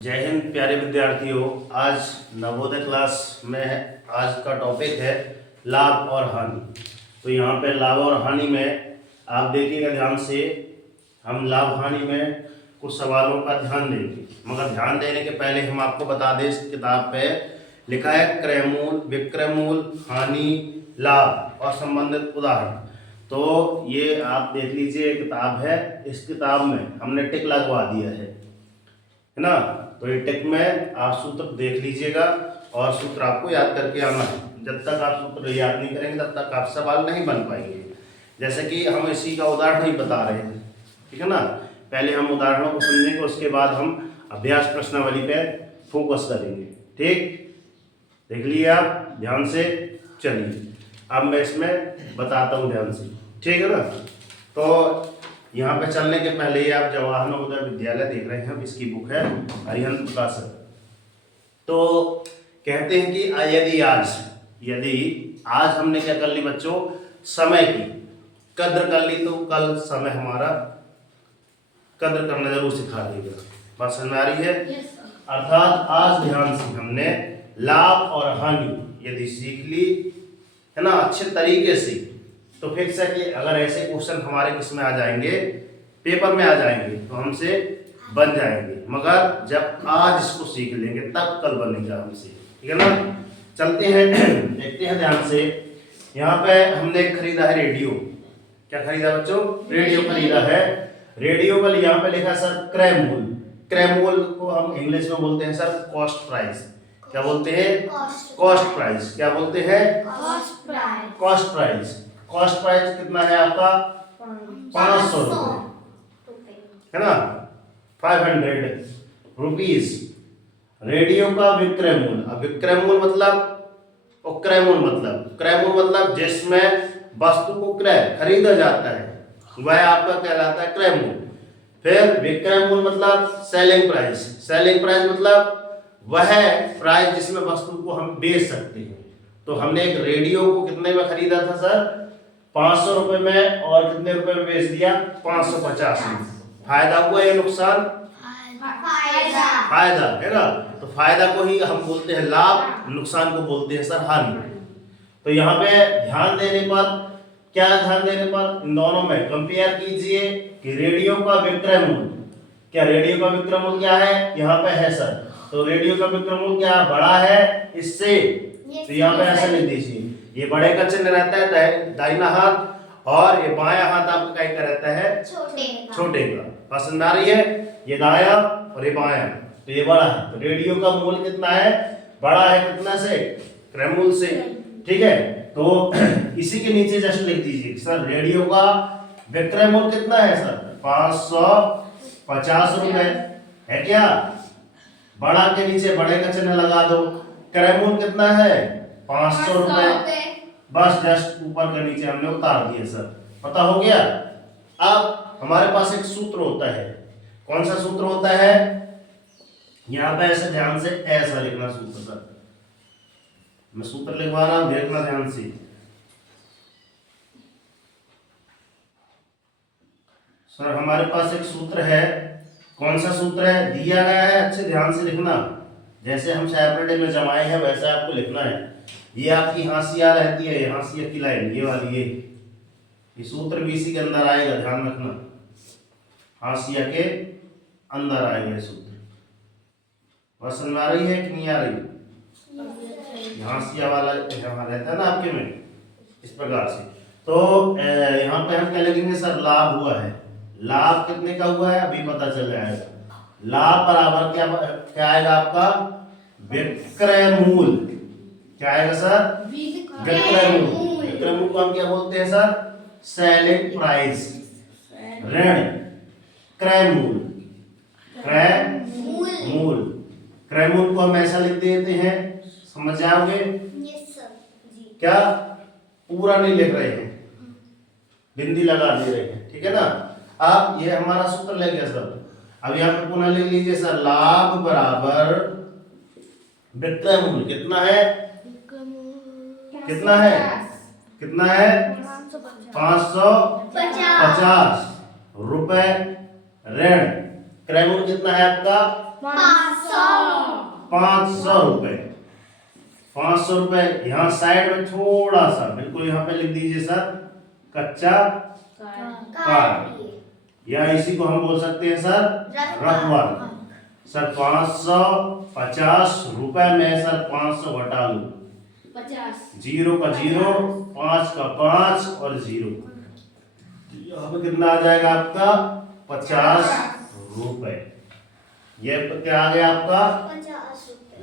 जय हिंद प्यारे विद्यार्थियों। आज नवोदय क्लास में आज का टॉपिक है लाभ और हानि। तो यहाँ पे लाभ और हानि में आप देखिएगा ध्यान से। हम लाभ हानि में कुछ सवालों का ध्यान देंगे, मगर ध्यान देने के पहले हम आपको बता दें इस किताब पे लिखा है क्रयमूल, विक्रयमूल, हानि, लाभ और संबंधित उदाहरण। तो ये आप देख लीजिए किताब है, इस किताब में हमने टिक लगवा दिया है ना। तो ये टिक में आप सूत्र देख लीजिएगा और सूत्र आपको याद करके आना है। जब तक आप सूत्र याद नहीं करेंगे तब तक आप सवाल नहीं बन पाएंगे। जैसे कि हम इसी का उदाहरण ही बता रहे हैं, ठीक है ना। पहले हम उदाहरणों को समझेंगे, उसके बाद हम अभ्यास प्रश्नावली पे फोकस करेंगे। ठीक, देख लिए आप ध्यान से। चलिए अब मैं इसमें बताता हूँ ध्यान से, ठीक है ना। तो यहाँ पे चलने के पहले ही आप जवाहर नवोदय विद्यालय देख रहे हैं, इसकी बुक है अरिहंत प्रकाशन। तो कहते हैं कि यदि आज हमने क्या कर ली बच्चों, समय की कद्र कर ली, तो कल समय हमारा कद्र करना जरूर सिखा देगा। बात समझ में आ रही है? अर्थात आज ध्यान से हमने लाभ और हानि यदि सीख ली है ना अच्छे तरीके से, तो फिक्स है कि अगर ऐसे क्वेश्चन हमारे किसमें आ जाएंगे, पेपर में आ जाएंगे, तो हमसे बन जाएंगे। मगर जब आज इसको सीख लेंगे तब कल बनेगा हमसे, ठीक है ना। चलते हैं देखते हैं ध्यान से। यहाँ पे हमने खरीदा है रेडियो। क्या खरीदा बच्चों? रेडियो खरीदा है। रेडियो पर यहाँ पे लिखा सर क्रय मूल। क्रय मूल को हम इंग्लिश में बोलते हैं सर कॉस्ट प्राइस। क्या बोलते हैं? Cost price. क्या बोलते हैं? Cost price. कॉस्ट प्राइस कितना है आपका? 500 रुपए, है ना, 500 रुपीज। रेडियो का विक्रय मूल। अब विक्रय मूल मतलब और क्रय मूल मतलब, क्रय मूल मतलब जिसमें वस्तु को क्रय खरीदा जाता है वह आपका कहलाता है क्रय मूल। फिर विक्रय मूल मतलब सेलिंग प्राइस। सेलिंग प्राइस मतलब वह प्राइस जिसमें वस्तु को हम बेच सकते हैं। तो हमने एक रेडियो को कितने में खरीदा था सर? 500 रुपए में, और कितने रुपए में बेच दिया? 550 में। फायदा हुआ या नुकसान? फायदा है ना। तो फायदा को ही हम बोलते हैं लाभ, नुकसान को बोलते हैं सर हानि। तो यहाँ पे ध्यान देने पर क्या, ध्यान देने पर इन दोनों में कंपेयर कीजिए कि रेडियो का विक्रय मूल्य, क्या रेडियो का विक्रय मूल्य क्या है? यहाँ पे है सर। तो रेडियो का विक्रय मूल्य क्या बड़ा है इससे, तो यहाँ पे ऐसा लिख दीजिए। ये बड़े का चिन्ह रहता है दाहिना हाथ, और ये बायां हाथ आपका क्या रहता है? छोटे का। पसंद आ रही है? ये दाया और ये बायां, तो ये बड़ा है। तो रेडियो का मूल्य कितना है? बड़ा है। कितना से? क्रय मूल्य से, ठीक है। तो इसी के नीचे जैसे लिख दीजिए सर रेडियो का विक्रय मूल्य कितना है सर? 550 रुपए है क्या? बड़ा के नीचे बड़े का चिन्ह लगा दो। क्रय मूल्य कितना है? 500 रुपए। बस जस्ट ऊपर के नीचे हमने उतार दिए सर। पता हो गया? अब हमारे पास एक सूत्र होता है। कौन सा सूत्र होता है? यहाँ पे ऐसे ध्यान से ऐसा लिखना सूत्र सर। मैं सूत्र लिखवा रहा हूं, देखना ध्यान से। सर हमारे पास एक सूत्र है। कौन सा सूत्र है? दिया गया है, अच्छे ध्यान से लिखना। जैसे हम सैटरडे में जमाए हैं वैसे आपको लिखना है। ये आपकी हाशिया रहती है, हाशिया की लाइन ये वाली, ये सूत्र भी इसी के अंदर आएगा, ध्यान रखना। हाशिया के अंदर आएगा सूत्र। बस समझ आ रही है कि नहीं आ रही? हाशिया वाला यहाँ रहता है ना आपके में, इस प्रकार से। तो यहाँ पे हम क्या लिखेंगे सर? लाभ हुआ है। लाभ कितने का हुआ है अभी पता चल जाएगा। लाभ बराबर क्या क्या आएगा आपका? विक्रय मूल। क्या आएगा सर? विक्रय मूल। विक्रय मूल को हम क्या बोलते हैं सर? Selling price. ऋण क्रय मूल। क्रय मूल। क्रय मूल को हम ऐसा लिख देते हैं, समझ जाओगे? क्या पूरा नहीं लिख रहे हैं, बिंदी लगा दे रहे हैं, ठीक है ना। अब ये हमारा सूत्र लग गया सर। अब यहाँ पे पुनः लिख लीजिए सर, लाभ बराबर विक्रय मूल्य कितना है? कितना है? कितना है? 550 रुपए ऋण क्रय मूल्य कितना है आपका 500 रुपए। 500 रुपए। यहाँ साइड में थोड़ा सा बिल्कुल यहाँ पे लिख दीजिए सर कच्चा कार, या इसी को हम बोल सकते हैं सर रकबा। सर 550 रुपए में सर 500 घटा लो, 0 का 0, 5 का 5 और 0, यहाँ पे कितना आ जाएगा आपका 50 रुपए। ये क्या आ गया आपका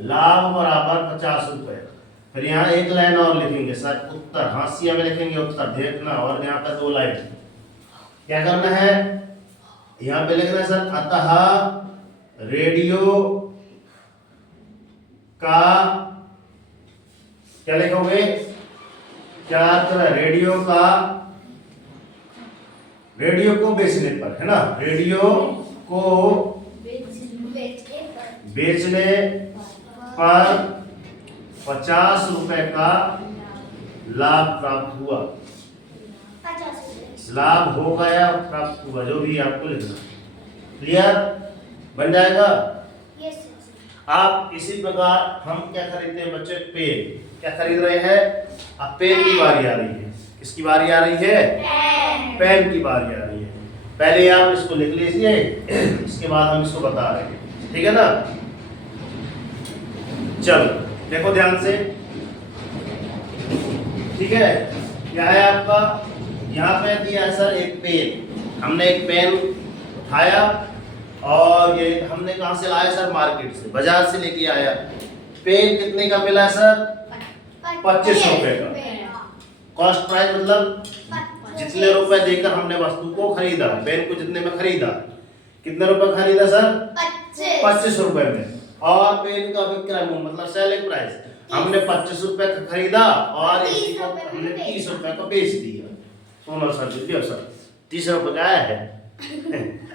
लाभ बराबर 50 रुपए। फिर यहाँ एक लाइन और लिखेंगे सर उत्तर, हाशिया में लिखेंगे उत्तर, देखना। और यहाँ पर 2 लाइन क्या करना है, यहाँ पे लिखना है सर अतः रेडियो का, क्या लिखोगे, क्या रेडियो का, रेडियो को बेचने पर, है ना, रेडियो को बेचने पर 50 रुपए का लाभ प्राप्त हुआ। लाभ हो गया, प्राप्त हुआ, जो भी आपको लिखना। क्लियर बन जाएगा। आप इसी प्रकार हम क्या खरीदते हैं बच्चे, पेन। क्या खरीद रहे हैं, अब पेन की बारी आ रही है। किसकी बारी आ रही है, पेन की बारी आ रही है। पहले आप इसको लिख लीजिए, इसके बाद हम इसको बता रहे हैं, ठीक है ना। चलो देखो ध्यान से, ठीक है। क्या है आपका, यहाँ पे दिया है सर एक पेन। हमने एक पेन उठाया और ये हमने कहाँ से लाया सर, मार्केट से, बाजार से लेके आया। पेन कितने का मिला सर, 25 रुपए का। कॉस्ट प्राइस मतलब जितने रुपए देकर हमने वस्तु को खरीदा, पेन को जितने में खरीदा, कितने रुपए खरीदा सर, 25 रुपए में। और पेन का विक्रय मूल्य मतलब सेलिंग प्राइस, हमने 25 रुपए का खरीदा और इसी को हमने 30 रुपए का बेच दिया। सोना सर दीजिए सर, 30 रुपए का आया है।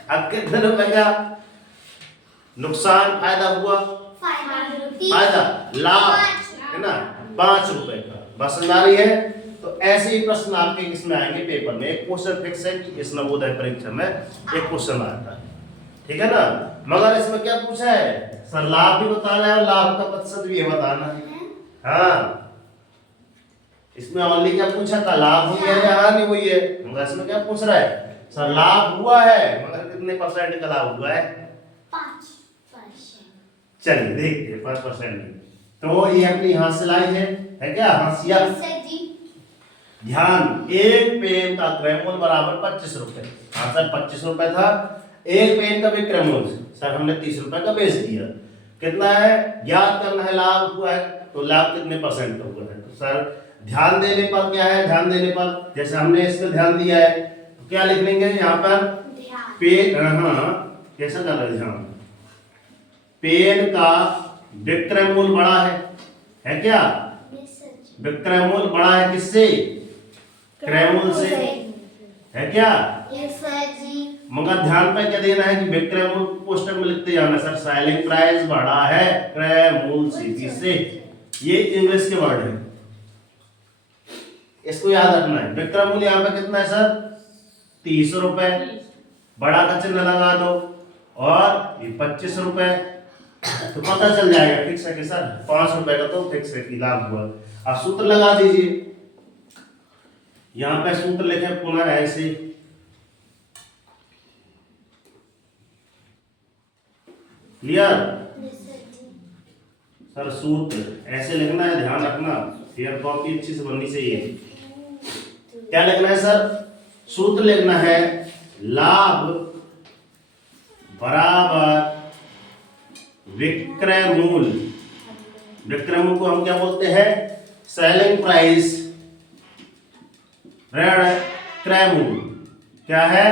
अब कितने रुपए का नुकसान, फायदा हुआ, फायदा, लाभ, है ना, 5 रुपए का। बस समझ आ रही है। तो ऐसे ही प्रश्न आपके इसमें आएंगे पेपर में। एक क्वेश्चन फिक्स है कि इस नवोदय परीक्षा में एक क्वेश्चन आता है, ठीक है ना। मगर इसमें क्या पूछा है सर, लाभ भी बताना है और लाभ का प्रतिशत भी बताना है। हाँ, इसमें ओनली क्या पूछा था, लाभ हुई है या हानि हुई है। मगर इसमें क्या पूछ रहा है सर, लाभ हुआ है मगर कितने % का लाभ हुआ है, 5%। चलिए देखते हैं 5%। तो ये अपनी यहाँ से लाई है क्या, हाशिया। ध्यान, एक पेन का क्रय मूल्य बराबर 25 रुपए। हाँ सर 25 रुपए था। एक पेन का विक्रय मूल्य सर हमने 30 रुपए का बेच दिया। कितना है ज्ञात करना है, लाभ हुआ है तो लाभ कितने % का हुआ है। तो सर ध्यान देने पर क्या है, ध्यान देने पर जैसे हमने इस पर ध्यान दिया है तो क्या लिख लेंगे यहाँ पर, पेन, हाँ कैसा कर रहे ध्यान, पेन का विक्रय मूल्य बड़ा है क्या, विक्रय मूल्य बड़ा है किससे, क्रय मूल्य से, है क्या। मगर ध्यान पे क्या देना है कि विक्रय मूल्य कोष्टक में लिखते जाना सर, सेलिंग प्राइस बड़ा है क्रय मूल्य से, किससे, ये इंग्लिश के वर्ड है, इसको याद रखना है। विक्रय मूल्य यहाँ पे कितना है सर, 30 रुपए, बड़ा का चिन्ह लगा दो, और ये 25 रुपए, तो पता चल जाएगा फिक्स है कि सर 5 रुपए का तो फिक्स है कि लाभ हुआ। अब सूत्र लगा दीजिए, यहाँ पे सूत्र लिखे पुनः ऐसे, क्लियर सर। सूत्र ऐसे लिखना है, ध्यान रखना, फिर कॉपी अच्छी से बननी चाहिए। क्या लिखना है सर, सूत्र लिखना है लाभ बराबर विक्रय मूल्य। विक्रय मूल्य को हम क्या बोलते हैं, सेलिंग प्राइस ऋण क्रय मूल्य। क्या है,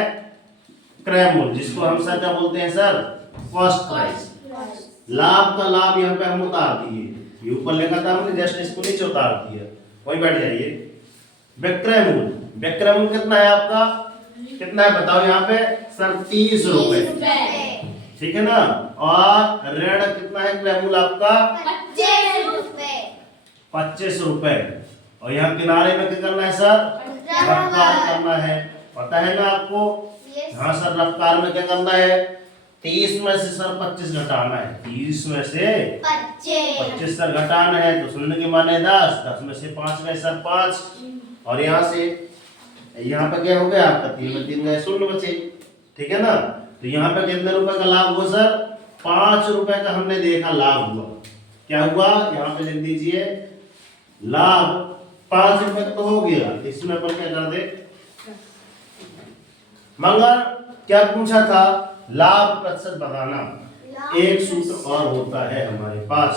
क्रय मूल्य, जिसको हम सर क्या बोलते हैं सर, कॉस्ट प्राइस। लाभ का लाभ यहाँ पे हम उतार दिए, ये ऊपर लिखा था हमने, जस्ट इसको नीचे उतार दिया, वही बैठ जाइए। विक्रय मूल्य, विक्रय मूल्य कितना है आपका, कितना है बताओ यहाँ पे सर, 30 रुपए, ठीक है ना। और ऋण कितना है क्रय मूल्य आपका, 25 रुपए। और यहाँ किनारे में क्या करना है सर, रफ्तार करना है, पता है ना आपको। हाँ सर, रफ्तार में क्या करना है, 30 में से सर 25 घटाना है। 30 में से 25 सर घटाना है तो शून्य के माने 10, 10 में से 5 गए सर 5, और यहाँ से यहाँ पे क्या हो गया आपका 3 में 3 गए शून्य बचे, ठीक है ना। तो यहाँ पे कितने रुपए का लाभ हुआ सर? 5 रुपए का हमने देखा लाभ हुआ। क्या हुआ? यहाँ पे लिख दीजिए लाभ 5 रुपए तो हो गया। इसमें अपन क्या कर दे, मगर क्या पूछा था? लाभ प्रतिशत बताना। एक सूत्र और होता है हमारे पास,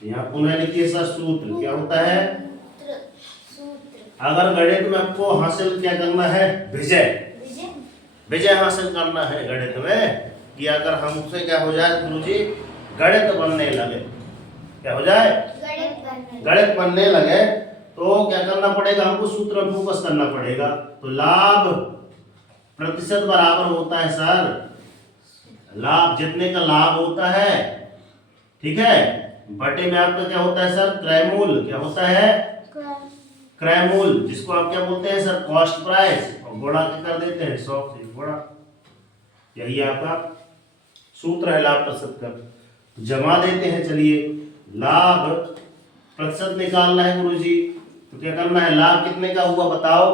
यहाँ पुनः लिखिए सर सूत्र। क्या होता है? अगर गणित में आपको हासिल क्या करना है? विजय हासिल करना है गणित में, कि अगर हमसे क्या हो जाए गुरुजी गणित बनने लगे, क्या हो जाए? गणित बनने लगे तो क्या करना पड़ेगा? हमको सूत्र में फोकस करना पड़ेगा। तो लाभ प्रतिशत बराबर होता है सर, लाभ जितने का लाभ होता है, ठीक है, बटे में आपका क्या होता है सर? क्रयमूल्य। क्या होता है? क्रयमूल्य, जिसको आप क्या बोलते हैं सर? कॉस्ट प्राइस, और गुणा कर देते हैं 100 से गुणा। यही आपका सूत्र है लाभ प्रतिशत का। तो जमा देते हैं। चलिए लाभ प्रतिशत निकालना है गुरुजी, तो क्या करना है? लाभ कितने का हुआ बताओ?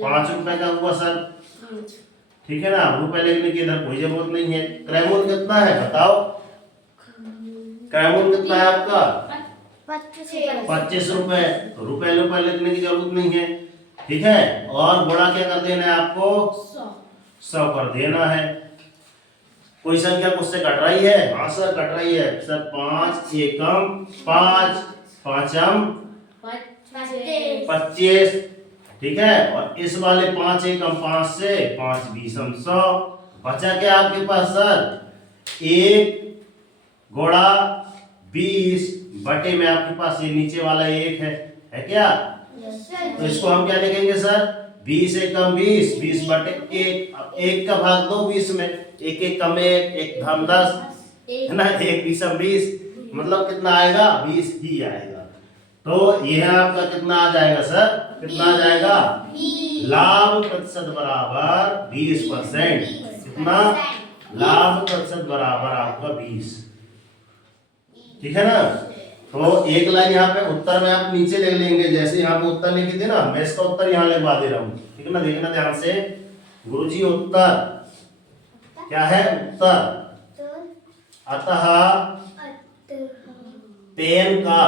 5 रुपए का हुआ सर, ठीक है ना। रुपए लिखने की इधर कोई जरूरत नहीं है। क्रयमूल्य कितना है बताओ? क्रयमूल्य कितना है आपका? 25 रुपए। तो रुपए लिखने की जरूरत नहीं है, ठीक है। और गुणा क्या कर देना है आपको? 100 कर देना है। कोई संख्या मुझसे कट रही है? हाँ सर कट रही है सर। 5 एकम 5, 5m 25, ठीक है। और इस वाले 5 एकम 5 से 5 बीसम 100। बचा क्या आपके पास सर? 1 गुणा 20 बटे में आपके पास ये नीचे वाला 1 है क्या? तो इसको हम क्या लिखेंगे सर? 20 एकम 20, 20 बटे 1। अब 1 का भाग दो 20 में, 1 एकम 1, 1 धाम 10, है ना। 1 बीसम 20, मतलब कितना आएगा? 20 ही आएगा। तो यह आपका कितना आ जाएगा सर? कितना आ जाएगा? लाभ प्रतिशत बराबर 20%। कितना? लाभ प्रतिशत बराबर आपका 20, ठीक है ना। तो एक लाइन यहाँ पे उत्तर में आप नीचे ले लेंगे, जैसे यहाँ पे उत्तर लिखी थी ना, मैं इसका उत्तर यहाँ लिखवा दे रहा हूँ, ठीक है ना। देखना ध्यान से गुरुजी, उत्तर क्या है? उत्तर अतः पेन का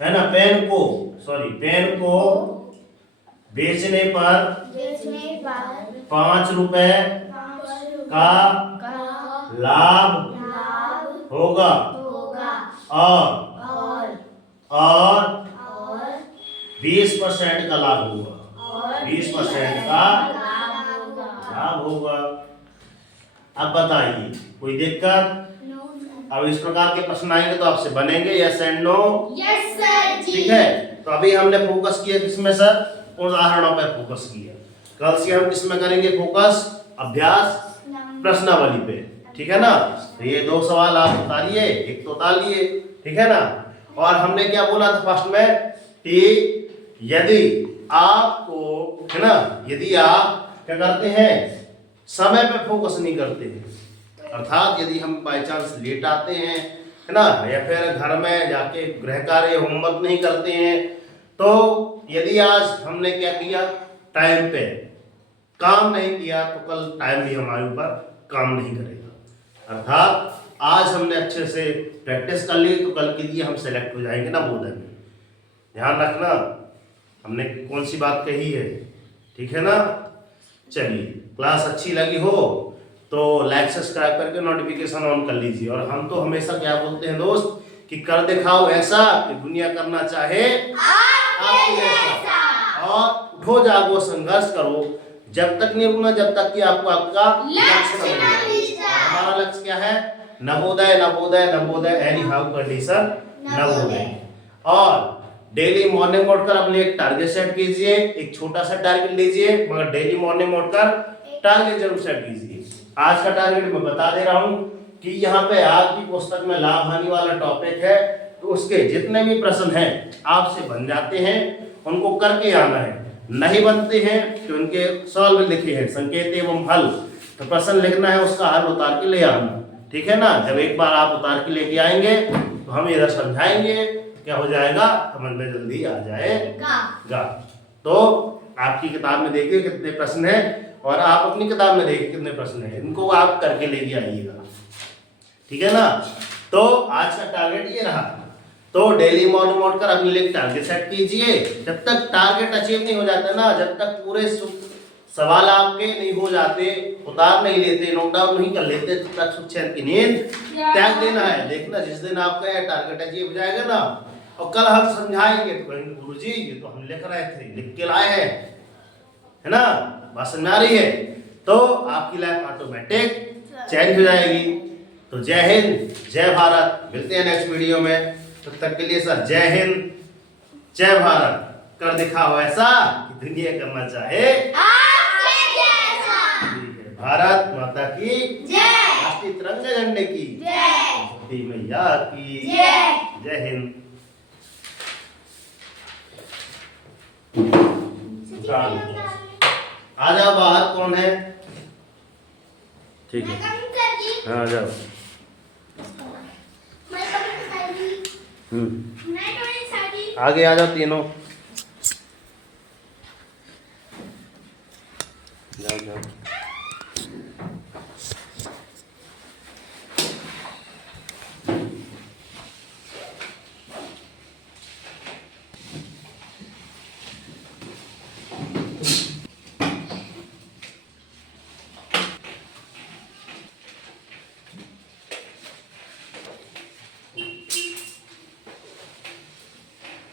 है ना, पेन को बेचने पर 5 रुपए का लाभ होगा और 20% का लाभ होगा। 20% का लाभ होगा। अब बताइए कोई दिक्कत? अब इस प्रकार के प्रश्न आएंगे तो आपसे बनेंगे yes and no? Yes sir ji. ठीक है, तो अभी हमने फोकस किया किसमें सर? उदाहरणों पर फोकस किया। कल से हम किसमें करेंगे फोकस? अभ्यास प्रश्नावली पे, ठीक है ना। तो ये 2 सवाल आप उतारिए, एक तो उतारिए, ठीक है ना। और हमने क्या बोला था फर्स्ट में कि यदि आपको, है ना, यदि आप क्या करते हैं? समय पे फोकस नहीं करते हैं, अर्थात यदि हम बाय चांस लेट आते हैं, है ना, या फिर घर में जाके गृह कार्य होमवर्क नहीं करते हैं, तो यदि आज हमने क्या किया? टाइम पे काम नहीं किया तो कल टाइम भी हमारे ऊपर काम नहीं करेगा। अर्थात आज हमने अच्छे से प्रैक्टिस कर ली तो कल के लिए हम सेलेक्ट हो जाएंगे ना बोर्ड में। ध्यान रखना हमने कौन सी बात कही है, ठीक है ना। चलिए, क्लास अच्छी लगी हो तो लाइक सब्सक्राइब करके नोटिफिकेशन ऑन कर लीजिए। और हम तो हमेशा क्या बोलते हैं दोस्त, कि कर दिखाओ ऐसा कि दुनिया करना चाहे आपके जैसा। और उठो जागो संघर्ष करो, जब तक नहीं रुकना जब तक कि आपको आपका लक्ष्य न मिले। हमारा लक्ष्य क्या है? Navodaya Navodaya Navodaya, any how condition Navodaya. और डेली मॉर्निंग उठकर अपने एक टारगेट सेट कीजिए, एक छोटा सा टारगेट लीजिए, मगर डेली मॉर्निंग उठकर टारगेट जरूर सेट कीजिए। आज का टारगेट मैं बता दे रहा हूं कि यहाँ पे आपकी पुस्तक में लाभ हानि वाला टॉपिक है, तो उसके जितने भी प्रश्न हैं आपसे बन जाते हैं, उनको करके आना है। नहीं बनते हैं तो उनके सॉल्व लिखे हैं संकेत एवं हल, तो प्रश्न लिखना है, उसका हल उतार के ले आना। ठीक है ना। जब एक बार आप उतार के लेके आएंगे तो हम इधर समझाएंगे, क्या हो जाएगा, समझ में जल्दी आ जाएगा। तो आपकी किताब में देखिए कितने प्रश्न हैं और आप अपनी किताब में देखिए कितने प्रश्न हैं, इनको आप करके लेके आइएगा। ठीक है ना। तो आज का टारगेट ये रहा। तो डेली मॉर्निंग उठकर अपने लिए टारगेट सेट कीजिए। जब तक टारगेट अचीव नहीं हो जाता ना, जब तक पूरे सवाल आपके नहीं हो जाते, उतार नहीं लेते, नोट डाउन नहीं कर लेते, तब तक सुख चैन की नींद त्याग देना है। देखना जिस दिन आपका टारगेट अचीव हो जाएगा ना, और कल हम समझाएंगे तो कहेंगे गुरुजी ये तो हम लिख रहे थे, लिख के लाए हैं, है ना, बात समझ आ रही है। तो आपकी लाइफ ऑटोमेटिक चेंज हो जाएगी। तो जय हिंद, जय भारत, मिलते हैं नेक्स्ट वीडियो में। तब तक के लिए सर जय हिंद, जय भारत कर दिखाओ ऐसा कि दुनिया करना चाहे भारत माता की जय, राष्ट्रीय तिरंगे झंडे की जय, सरस्वती मैया की जय, जय हिंद। आ जाओ बाहर, कौन है? ठीक है, हाँ जाओ। आगे आ जाओ तीनों, जाओ जाओ।